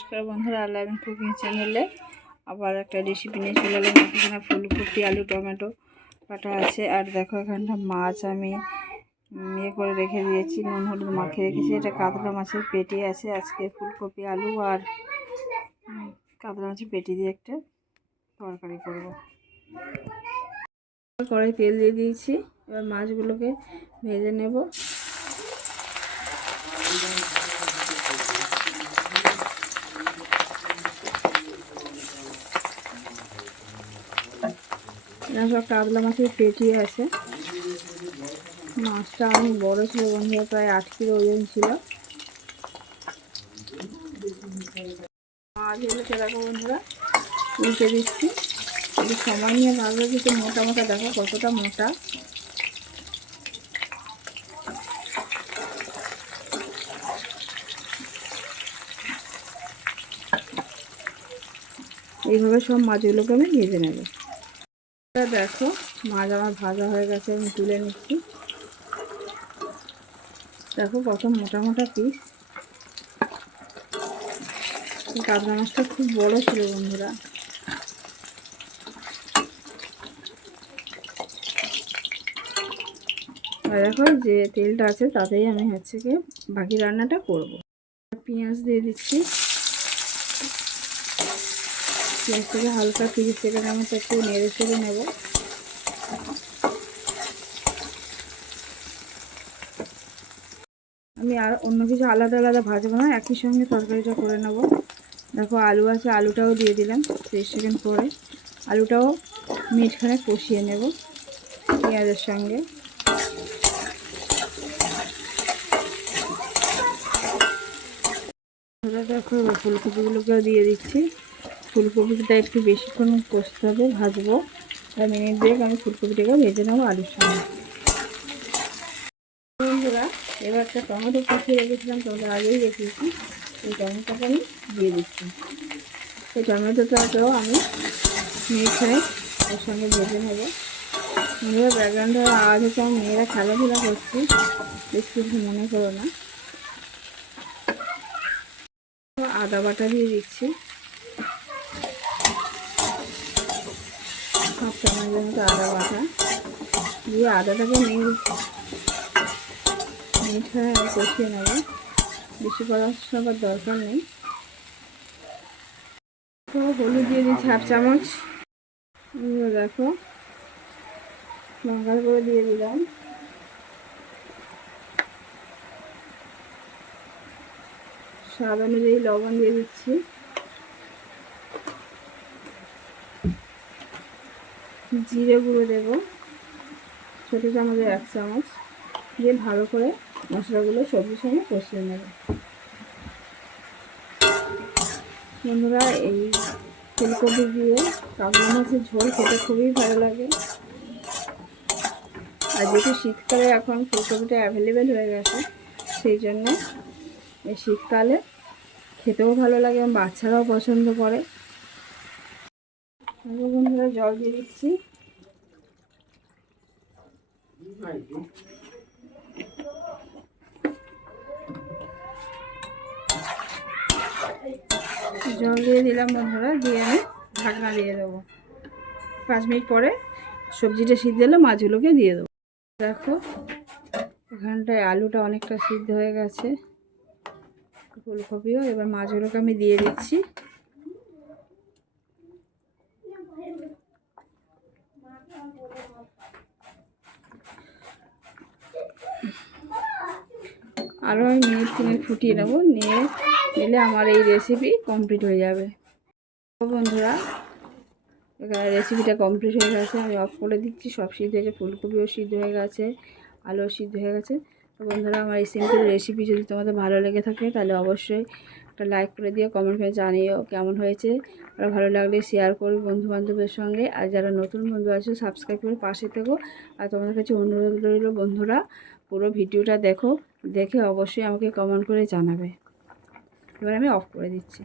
নমস্কার বন্ধুরা আলামিন কুকিং চ্যানেলে আবার একটা রেসিপি নিয়ে চলে এলাম। এখানে ফুলকপি, আলু, টমেটো কাটা আছে। আর দেখো, এখানটা মাছ আমি ইয়ে করে রেখে দিয়েছি, নুন হলুদ মাখিয়ে রেখেছি। এটা কাতলা মাছের পেটি আছে, আজকে ফুলকপি, আলু আর কাতলা মাছের পেটি দিয়ে একটা তরকারি করব। কড়াই তেল দিয়ে দিয়েছি, এবার মাছগুলোকে ভেজে নেব। সব কাতলা মাছের পেটি আছে। মাছটা অনেক বড় ছিল বন্ধুরা প্রায় আট কিলো ওজন ছিল। মাছ হলো সেরকম বন্ধুরা, উল্টে দিচ্ছি। একটু সময় নিয়ে ভাববে কিছু মোটা মোটা দেখো কতটা মোটা। এইভাবে সব মাছগুলোকে আমি ভেজে নেব। এটা দেখো, মাছ আমার ভাজা হয়ে গেছে, আমি তুলে নিচ্ছি। দেখো কত মোটা মোটা পিস কাতলা মাছটা খুব বড় ছিল বন্ধুরা। দেখো যে তেলটা আছে, তাতেই আমি হচ্ছে কি বাকি রান্নাটা করব। পেঁয়াজ দিয়ে দিচ্ছি। পেঁয়াজটাকে হালকা তিরিশ সেকেন্ডের মতো একটু নেড়ে চেড়ে নেব। আমি আর অন্য কিছু আলাদা আলাদা ভাজবো না, একই সঙ্গে তরকারিটা করে নেব। দেখো আলু আছে, আলুটাও দিয়ে দিলাম তিরিশ সেকেন্ড পরে। আলুটাও মিটখানে কষিয়ে নেব পেঁয়াজের সঙ্গে। দেখো ফুলকপিগুলোকেও দিয়ে দিচ্ছি। ফুলকপিটা একটু বেশিক্ষণ কষতে হবে, ভাজবো। আর মিনিট দিয়ে আমি ফুলকপিটাকে ভেজে নেব আলুর সঙ্গে। বন্ধুরা, এবার একটা টমেটো কষিয়ে রেখেছিলাম তোমাদের আগেই রেখেছি। এই টমেটোটা আমি দিয়ে দিচ্ছি। এই টমেটোটাকেও আমি খানেক ওর সঙ্গে ভেজে নেব। বন্ধুরা ব্যাকগ্রাউন্ডে আওয়াজ হচ্ছে, আমার মেয়েরা খেলাধুলা করছি। বেশ কিছু মনে করো না। আদা বাটা দিয়ে দিচ্ছি। হাফ চামচের মতো আদা বাটা। দিয়ে আদাটাকে খানে আমি কষিয়ে নেব। বেশি কষাবার দরকার নেই। হলুদ দিয়ে দিচ্ছি হাফ চামচ। দেখো। লঙ্কার করে দিয়ে দিলাম। স্বাদ অনুযায়ী লবণ দিয়ে দিচ্ছি। জিরে গুঁড়ো দেব। ছোটো চামচের এক চামচ। দিয়ে ভালো করে মশলাগুলো সবজির সঙ্গে কষিয়ে নেব। বন্ধুরা, এই ফুলকপি দিয়ে কাবলা মাছের ঝোল খেতে খুবই ভালো লাগে। আর যেহেতু শীতকালে এখন ফুলকপিটা অ্যাভেলেবেল হয়ে গেছে, সেই জন্য এই শীতকালে খেতেও ভালো লাগে এবং বাচ্চারাও পছন্দ করে। আমি বন্ধুরা জল দিয়ে দিচ্ছি। জল দিয়ে দিলাম বন্ধুরা, দিয়ে আমি ঢাকনা দিয়ে দেবো। পাঁচ মিনিট পরে সবজিটা সিদ্ধ হলে মাছগুলোকে দিয়ে দেবো। দেখো, এখানটায় আলুটা অনেকটা সিদ্ধ হয়ে গেছে। ফুলকপিও, এবার মাছগুলোকে আমি দিয়ে দিচ্ছি। আরও আমি মিনিট তিনেক ফুটিয়ে নেব। নিয়ে নিলে আমার এই রেসিপি কমপ্লিট হয়ে যাবে। বন্ধুরা, এখানে রেসিপিটা কমপ্লিট হয়ে গেছে। আমি অফ করে দিচ্ছি। সব সিদ্ধ হয়ে গেছে। ফুলকপিও সিদ্ধ হয়ে গেছে। আলুও সিদ্ধ হয়ে গেছে। বন্ধুরা, আমার এই সিম্পল রেসিপি যদি তোমাদের ভালো লেগে থাকে, তাহলে অবশ্যই একটা লাইক করে দিও কমেন্ট করে জানিও কেমন হয়েছে। আর ভালো লাগলে শেয়ার করবে বন্ধুবান্ধবের সঙ্গে। আর যারা নতুন বন্ধু আছে সাবস্ক্রাইব করে পাশে থেকো। আর তোমাদের কাছে অনুরোধ রইল বন্ধুরা, পুরো ভিডিওটা দেখো। দেখে অবশ্যই আমাকে কমেন্ট করে জানাবে। এবার আমি অফ করে দিচ্ছি।